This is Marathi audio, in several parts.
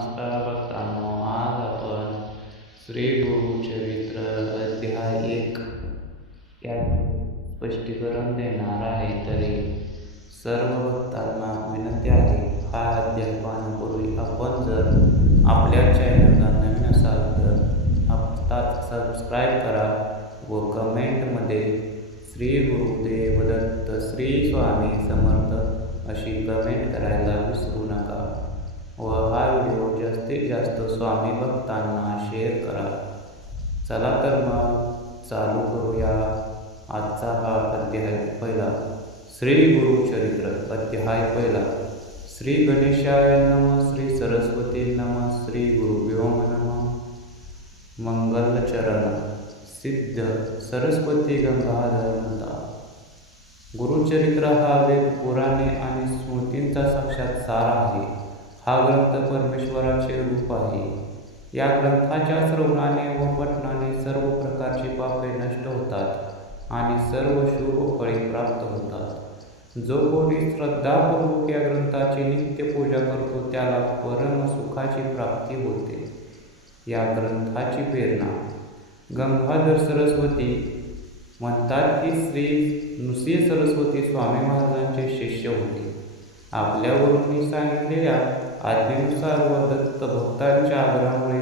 नमस्कार आज आपण श्री गुरुचरित्र अध्याय एक. या स्पष्टीकरण देणार आहे तरी सर्व भक्तांना विनंती आहे हा अध्याय पाहण्यापूर्वी आपण जर आपल्या चॅनलला नवीन असाल तर आत्ताच सबस्क्राईब करा व कमेंटमध्ये श्री गुरुदेव दत्त श्री स्वामी समर्थ अशी कमेंट करायला विसरू नका. जास्तीत जास्त स्वामी भक्तांना शेअर करा. चला तर मग चालू करूया आजचा हा अध्याय पहिला. श्री गुरुचरित्र अध्याय पहिला. श्री गणेशाय नम श्री सरस्वती नम श्री गुरुभ्यो नम. मंगलचरण सिद्ध सरस्वती गंगाधर गुरुचरित्र हा वेद पुराणे आणि स्मृतींचा साक्षात सार आहे. हा ग्रंथ परमेश्वराचे रूप आहे. या ग्रंथाच्या श्रवणाने व पठणाने सर्व प्रकारची पापे नष्ट होतात आणि सर्व शुभ फळे प्राप्त होतात. जो कोणी श्रद्धापूर्वक या ग्रंथाची नित्य पूजा करतो त्याला परम सुखाची प्राप्ती होते. या ग्रंथाची प्रेरणा. गंगाधर सरस्वती म्हणतात की श्री नृसिंह सरस्वती स्वामी महाराजांचे शिष्य होते. आपल्यावरून मी सांगितलेल्या आज्ञेनुसार व दत्त भक्तांच्या आग्रहामुळे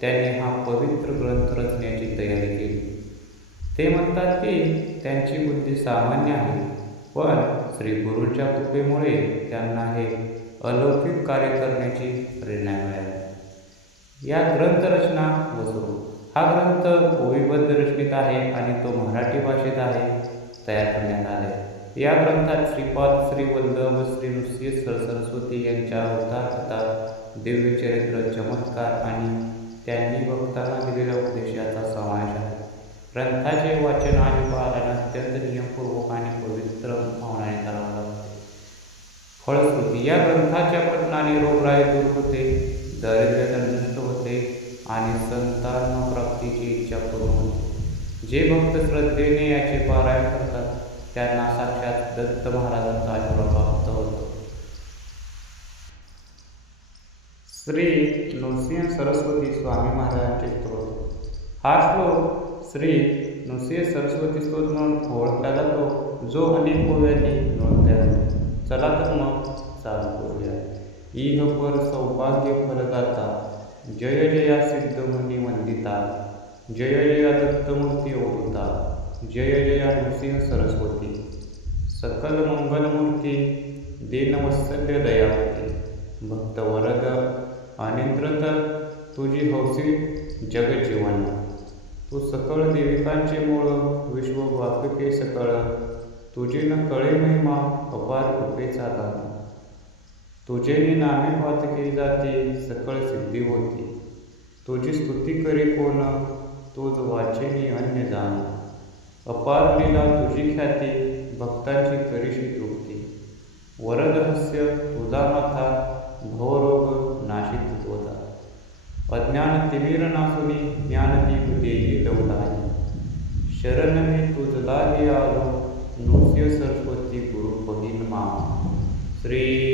त्यांनी हा पवित्र ग्रंथ रचण्याची तयारी केली. ते म्हणतात की त्यांची बुद्धी सामान्य आहे पण श्री गुरूंच्या कृपेमुळे त्यांना हे अलौकिक कार्य करण्याची प्रेरणा मिळाली. या ग्रंथरचना वसरू हा ग्रंथ ओवीबद्ध रचनेत आहे आणि तो मराठी भाषेत आहे तयार करण्यात आले. या ग्रंथात श्रीपाद श्री वल्लभ श्री नृसिंह सरस्वती यांच्या अवतार कथा दिव्यचरित्र चमत्कार आणि त्यांनी भक्तांना दिलेल्या उपदेशाचा समावेश आहे. ग्रंथाचे वाचन आणि पालन अत्यंत नियमपूर्वक आणि पवित्र भावनाने करावे लागते. फळश्रुती या ग्रंथाच्या पठणाने रोगराई दूर होते दारिद्र्य नष्ट होते आणि संतान प्राप्तीची इच्छा पूर्ण होते. जे भक्त श्रद्धेने याचे पारायण करतात त्यांना साक्षात दत्त महाराजांचा आशीर्वाद प्राप्त होतो. श्री नृसिंह सरस्वती स्वामी महाराजांचे स्तोत्र. हा श्लोक श्री नृसिंह सरस्वती स्तोत्र म्हणून ओळखला जातो जो अनेक ओव्यांनी नोंदल्या जातो. चला तर मग चालू करूया. इह पर सौभाग्य फलदाता जय जया सिद्धमुनी वंदिता जय जया दत्तमूर्ती अवधूता जय जया नृसिंह सरस्वती। सकल मंगलमूर्ती दीनवत्सल्य दयावती। भक्त वरद अनिंद्रत तुझी हौसी जगजीवन तू सकळ देविकांचे मूळ विश्वव्यापिके सकळ। तुझी न कळे महिमा अपार कृपेचा दान। तुझे नामे वात केली जाते सकळ सिद्धी होती। तुझी स्तुती करी कोण तुझ वाचेनी अन्य जाण अपार लीला तुझी ख्याती, भक्तांची करीशी तृप्ती. वरदहस्य तुझा माथा, भवरोग नाशित होता अज्ञान तिमिर नासुनी ज्ञानदीप देई दौडाई शरण मी तुझला आलो, नृसिंह सरस्वती गुरु बहीण मा श्री